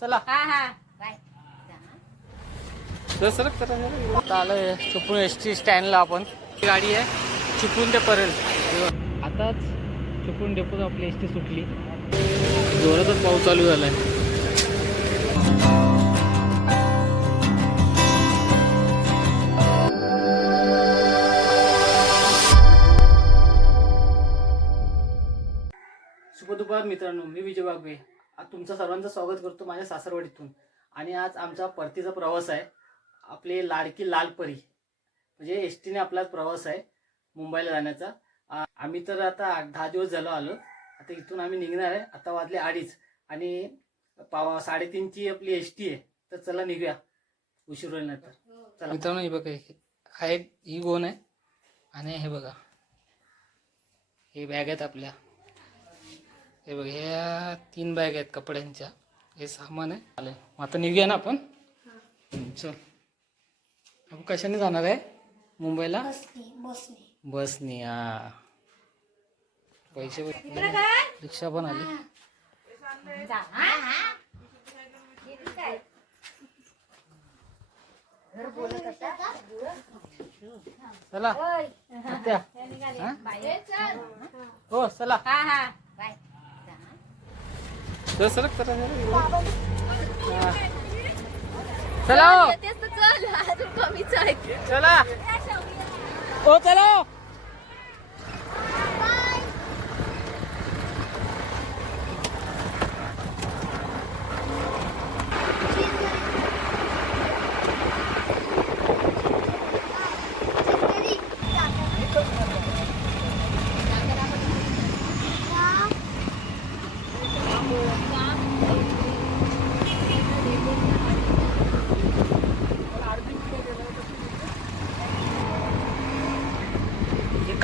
चला. हा हा. बाय. सर आलोय चिपळूण एस टी स्टँडला आपण. ही गाडी आहे चिपळूण ते परेल आताच चिपळूण डेपोत आपली एस टी सुटली. जोरातच पाऊस चालू झालाय. शुभ दुपार मित्रांनो मी विजय बागवे तुमचं सर्वांचं स्वागत करतो माझ्या सासरवाडीतून. आणि आज आमचा परतीचा प्रवास आहे. आपली लाडकी लालपरी. म्हणजे एस टीने आपला प्रवास आहे मुंबईला जाण्याचा. आम्ही तर आता आठ- दहा दिवस झालो आलो. आता इथून आम्ही निघणार आहे. आता वाजले अडीच. आणि पावा साडेतीनची आपली एस टी आहे. तर चला निघूया. उशीर होईल नाही तर चला. मित्रांनो हे बघा हा एक ही गोन आहे? आणि हे बघा. हे बॅग आहेत आपल्या. हे बघ ह्या तीन बॅग आहेत कपड्यांच्या. हे सामान आहे. चालेल मग आता निघूया ना आपण? हं, चल. आपण कशाने जाणार आहे? मुंबईला? बसनी हा. पैसे रिक्षा पण आली. चला. हे चला. सरक तर चल चला हो चला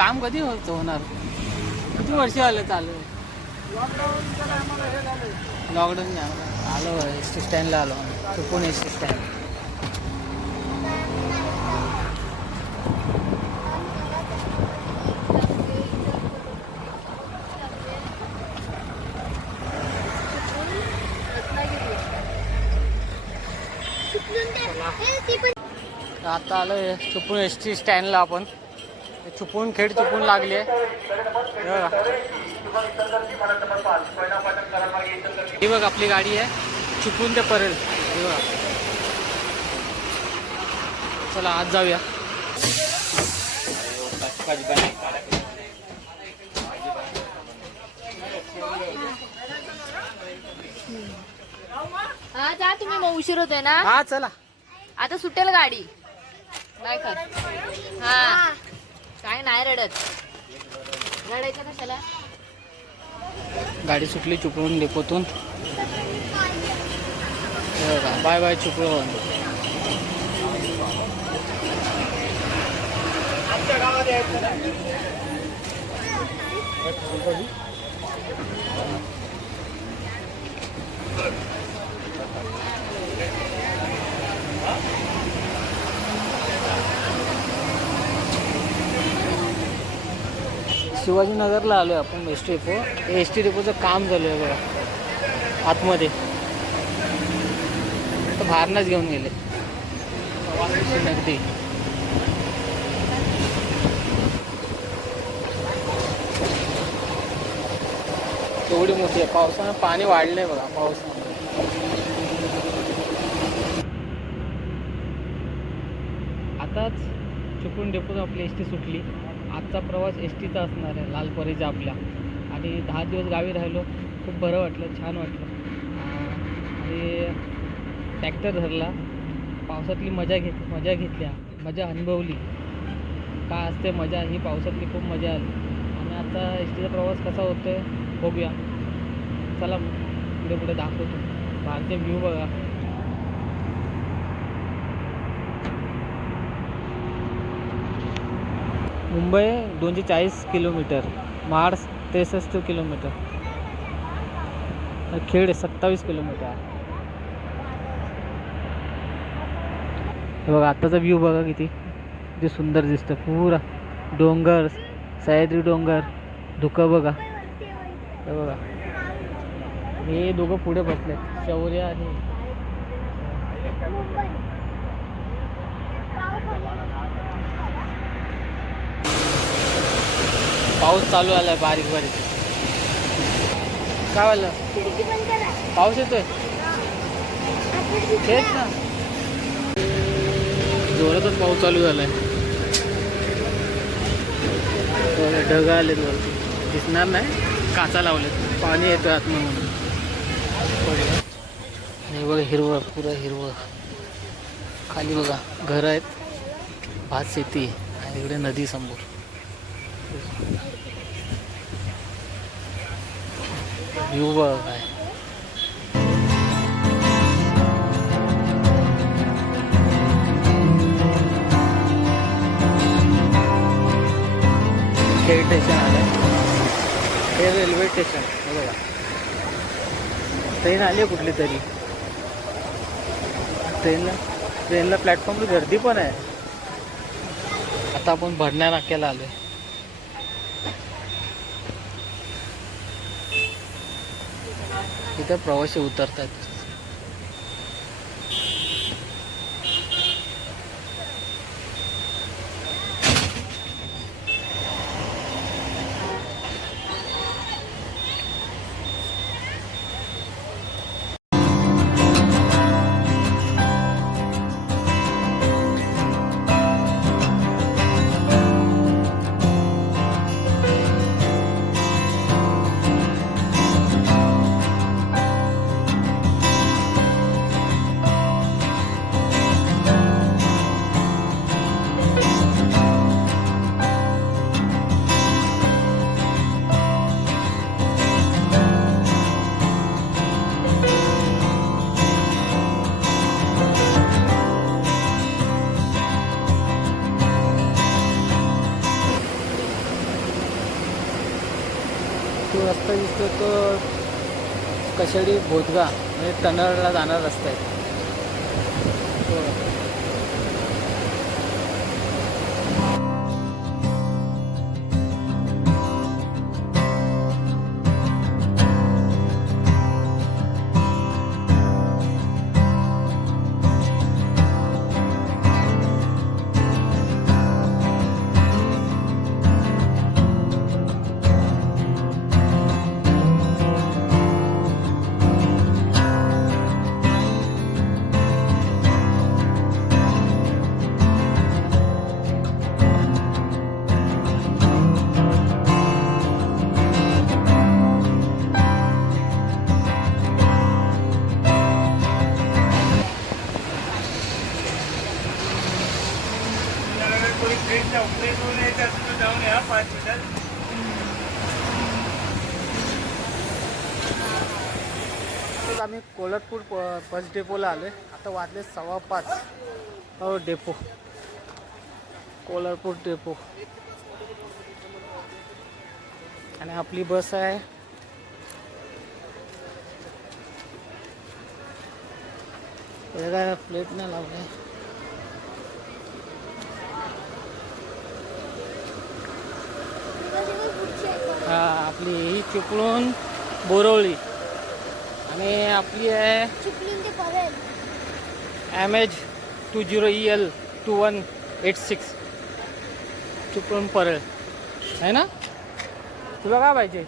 काम कधी होत होणार? किती वर्ष आलं चालू लॉकडाऊन आलो एस टी स्टँडला आलो चुकून एस टी स्टँड आता आलो चुकून एस टी स्टँडला आपण. चुकून खेड चुकून लागली आहे हे बघा. ही बघ आपली गाडी आहे. चुकून ते परेल. हे बघा. चला आज जाऊया. हा जा तुम्ही मग उशीर होतोय ना? हा चला. आता सुटेल गाडी. काय कर हा. काय नाही रडत. रडायचं कशाला? गाडी सुटली चुकून डेपोतून. हे बाय बाय चुकून शिवाजीनगरला आलो आहे आपण S T depot S T डेपोचं काम झालं आहे बघा. आतमध्ये. तर बाहेरनच घेऊन गेले. नगदी एवढी मोठी आहे. पावसानं पाणी वाढलंय बघा पावसानं. आताच चिपळूण डेपोत आपली एस टी सुटली. आजचा प्रवास एस टीचा असणार आहे लाल परीचा आपल्या. आणि दहा दिवस गावी राहिलो खूप बरं वाटलं छान वाटलं. आणि ट्रॅक्टर धरला. पावसातली मजा घेत मजा घेतल्या मजा अनुभवली. काय असते मजा ही पावसातली खूप मजा आली. आणि आता एस टीचा प्रवास कसा होतो आहे बघूया. चला पुढे पुढे दाखवतो. बाहेरचे व्ह्यू बघा. मुंबई दोनशे चाळीस किलोमीटर महाड त्रेसष्ट किलोमीटर खेड सत्तावीस किलोमीटर हे बघा आत्ताचा व्ह्यू बघा किती. किती सुंदर दिसतं. पुरा डोंगर सह्याद्री डोंगर धुकं बघा. हे बघा. हे दोघं पुढे बसले शौर्य आणि पाऊस चालू आलाय बारीक बारीक. काय झालं? पाऊस येतोय? तेच ना. जोरातच पाऊस चालू झालाय. ढग आलेत वरती दिसणार नाही. काचा लावलेत. पाणी येतोय आतमध्ये बघा. हे बघा हिरवं पुरं हिरवं. खाली बघा घर आहेत. भात शेती आणि इकडे नदी समोर. बघा काय हे स्टेशन आलं हे रेल्वे स्टेशन हे बघा. ट्रेन आली आहे कुठली तरी. ट्रेनला ट्रेनला प्लॅटफॉर्मला गर्दी पण आहे. आता आपण भरण्या नाक्याला आलोय. तिथं प्रवासी उतरतात. कशाडी बोधगा म्हणजे टनलला जाणार रस्ता आहे. कोणी ट्रेनच्या उपयोग यायचं असेल तर जाऊन या पाच मिनिटात. आम्ही कोल्हापूर प- बस डेपोला आलोय. आता वाजले सव्वा पाच. हो डेपो कोल्हापूर डेपो आणि आपली बस आहे. हे प्लेट नाही लावले हा आपली ही चिपळूण बोरवली आणि आपली आहे M H two zero E L two one eight six Chiplun Parel. आहे ना? तुला काय पाहिजे.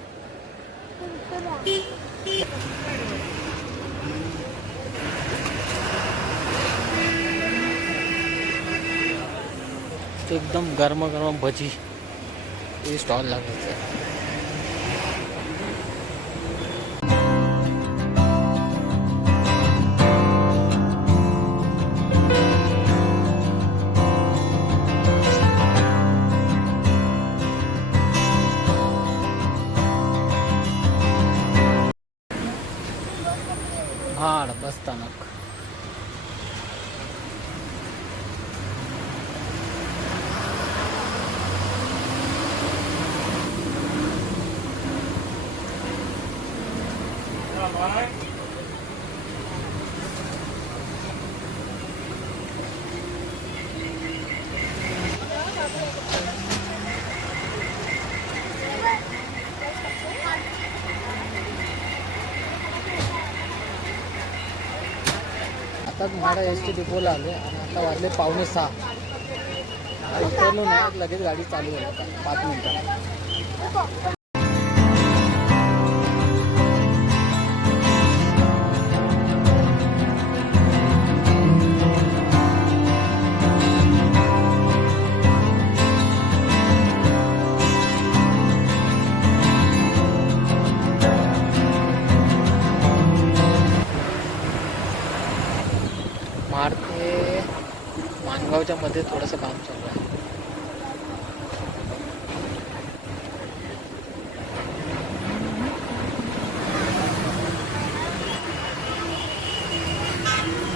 एकदम गरम गरम भजी. हे स्टॉल लागायचं म्हाडा एस टी डिपोला आलो आणि आता वाजले पावणे सहा. उतरलो ना लगेच गाडी चालू आता पाच मिनटात मानगावच्या मध्ये थोडंसं काम चालू आहे.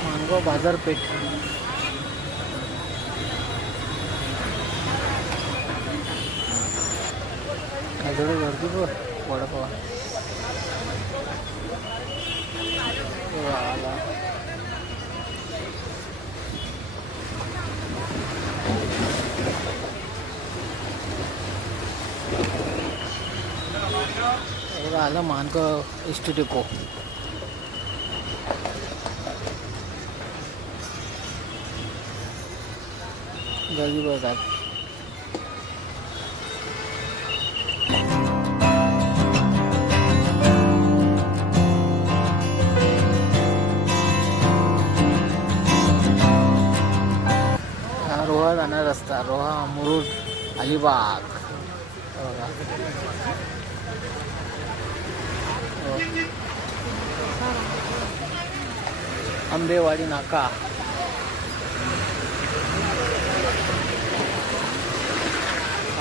मानगाव बाजारपेठ गर्दी बघ वडापाव वा, आला. एवढं आलं मानगाव एस टी डिपो गर्दी बघा रोहा जाणार रस्ता. रोहा मुरुड अलिबाग. आंबेवाडी नाका.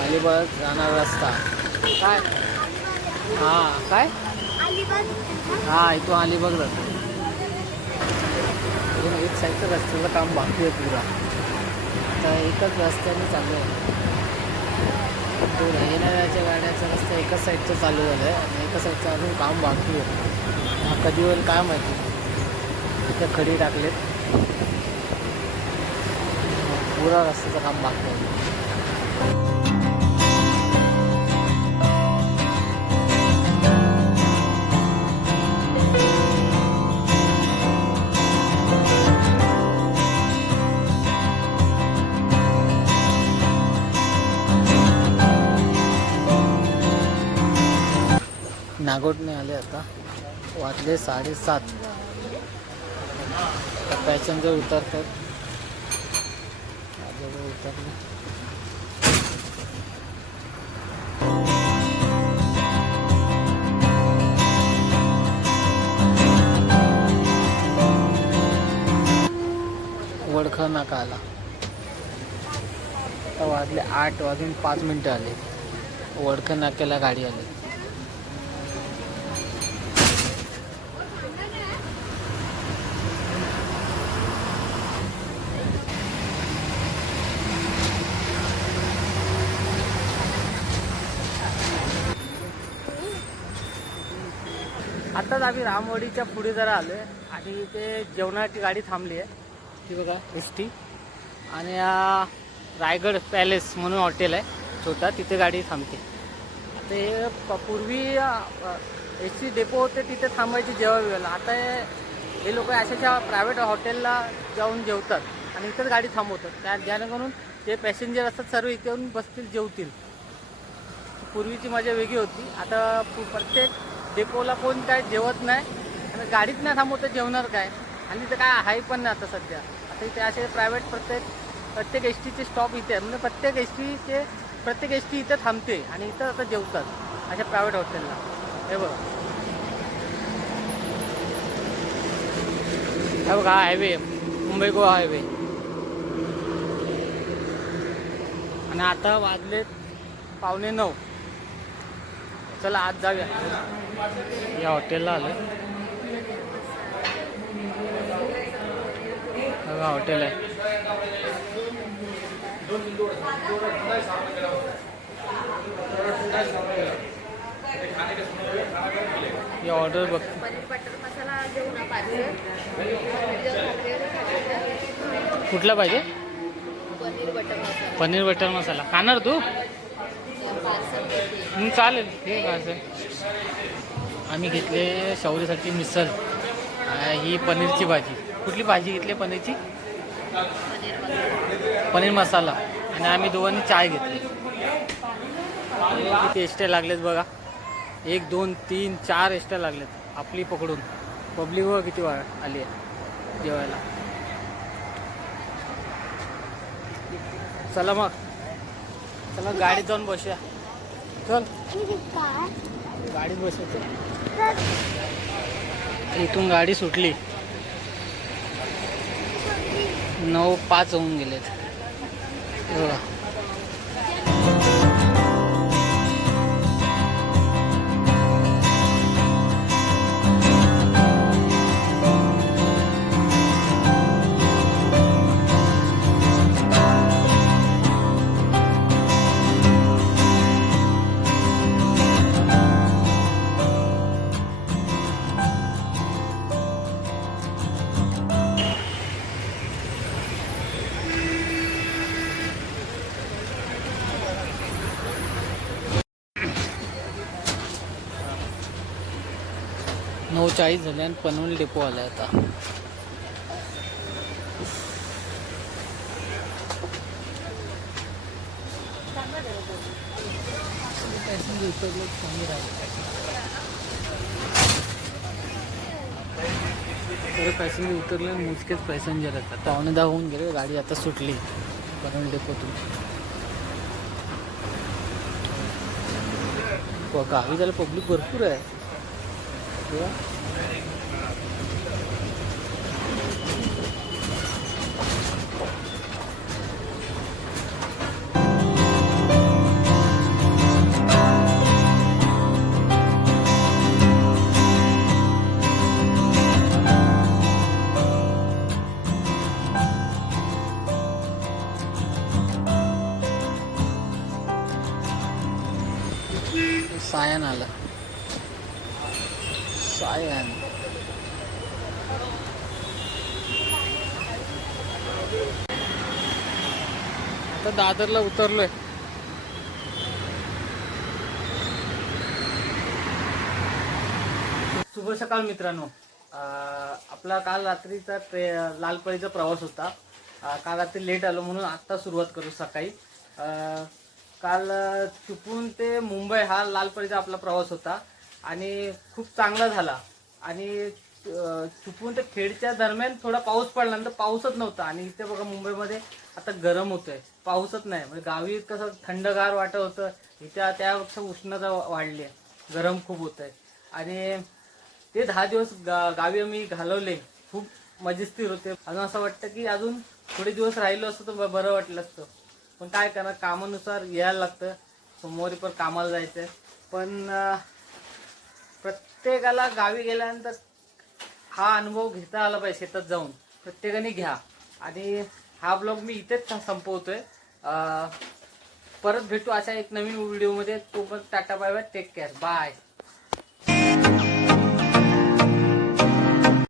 अलिबाग जाणार रस्ता. काय? हा काय? हा इथून अलिबाग जातो. एक साईडच्या रस्त्याचं काम बाकी आहे पुरा. तर एकच रस्त्याने चालू आहे. तो येणाऱ्याच्या गाड्याचा रस्ता एकाच साईडचं चालू झालं आहे आणि एका साईडचं अजून काम बाकी आहे. कधी होईल काय माहिती. इथे खडी टाकलेत. पुरा रस्त्याचं काम बाकी आहे. नागोटने आले आता. वाजले साडेसात. पॅसेंजर उतरतात. आजोबा उतरले. वडखळ नाका आला. आता वाजले आठ वाजून पाच मिनटं आले. ओळख नाक्याला गाडी आली. आत्ताच आम्ही रामवाडीच्या पुढे जरा आलो आहे आणि इथे जेवणाची गाडी थांबली आहे. ती बघा एस टी आणि रायगड पॅलेस म्हणून हॉटेल आहे. छोटा तिथे गाडी थांबते. आता हे प- पूर्वी एस टी डेपो होते तिथे थांबायची जेव्हा वेळेला आता हे- लोक अशाच्या प्रायव्हेट हॉटेलला जाऊन जेवतात. आणि इथंच गाडी थांबवतात. त्या जेणेकरून जे पॅसेंजर असतात सर्व इथे येऊन बसतील जेवतील. पूर्वीची मजा वेगळी होती. आता प्रत्येक डेपोला कोण काय जेवत नाही. आणि गाडीत नाही थांबवतं जेवणार काय? आणि तिथं काय आहे पण नाही आता सध्या. आता इथे असे प्रायव्हेट प्रत्येक प्रत्येक एस टीचे स्टॉप इथे आहे म्हणजे प्रत्येक एस टीचे प्रत्येक एस टी इथं थांबते आणि इथं आता जेवतात अशा प्रायव्हेट हॉटेलला हे बघा. हे बघा हायवे मुंबई गोवा हायवे आणि आता वाजलेत पावणे नऊ. चला आज जाऊया. या हॉटेलला आलं बघा हॉटेल आहे. या ऑर्डर बघ. कुठला पाहिजे? पनीर बटर मसाला. खाणार तू? पार्सल चालेल. ठीक आहे असं. आम्ही घेतले शौरीसाठी मिसळ. ही पनीरची भाजी. कुठली भाजी घेतली पनीरची? पनीर मसाला. आणि आम्ही दोघांनी चाय घेतली. किती एस्ट्या लागलेत बघा. एक दोन तीन चार एस्ट्या लागलेत. आपली पकडून. पब्लिक व किती वा आली आहे? जेवायला. चला मग. चला गाडीत जाऊन बसूया. चल. गाडीत बसायचं. इथून गाडी सुटली. नऊ पाच होऊन गेलेत. बघा नऊ चाळीस झाले आणि पनवेल डेपो आलाय आता. Passenger पॅसेंजर उतरले आणि मोजकेच पॅसेंजर आता पावणे दहा होऊन गेले गाडी आता सुटली पनवेल डेपोतून. गावी त्याला पब्लिक भरपूर आहे. 图。दादरला उतरलोय. शुभ सकाळ मित्रांनो. आपला काल रात्रीचा ट्रे लालपरीचा प्रवास होता. काल रात्री लेट आलो म्हणून आत्ता सुरुवात करू सकाळी. काल चुपून ते मुंबई हा लालपळीचा आपला प्रवास होता आणि खूप चांगला झाला. आणि चुपून ते खेडच्या दरम्यान थोडा पाऊस पडला नंतर पाऊसच नव्हता. आणि इथे बघा मुंबईमध्ये आता गरम होतोय. पाऊसच नाही. म्हणजे गावी कसं थंडगार वाटत होतं. इथे त्यापेक्षा उष्णता वाढली आहे गरम खूप होत आहे आणि ते दहा दिवस गा- गावी आम्ही घालवले. खूप मजेस्तीर होते. अजून असं वाटतं की अजून थोडे दिवस राहिलो असतं तर बरं वाटलं असतं. पण काय करणार? कामानुसार यायला लागतं. सोमवारी पण कामाला जायचं पण प्रत्येकाला गावी गेल्यानंतर हा अनुभव घेता आला पाहिजे. शेतात जाऊन. प्रत्येकाने घ्या. आणि हा ब्लॉग मी इथेच संपवतोय. परत भेटू अशा एक नवीन व्हिडिओमध्ये तो पण tata bye bye. Take care bye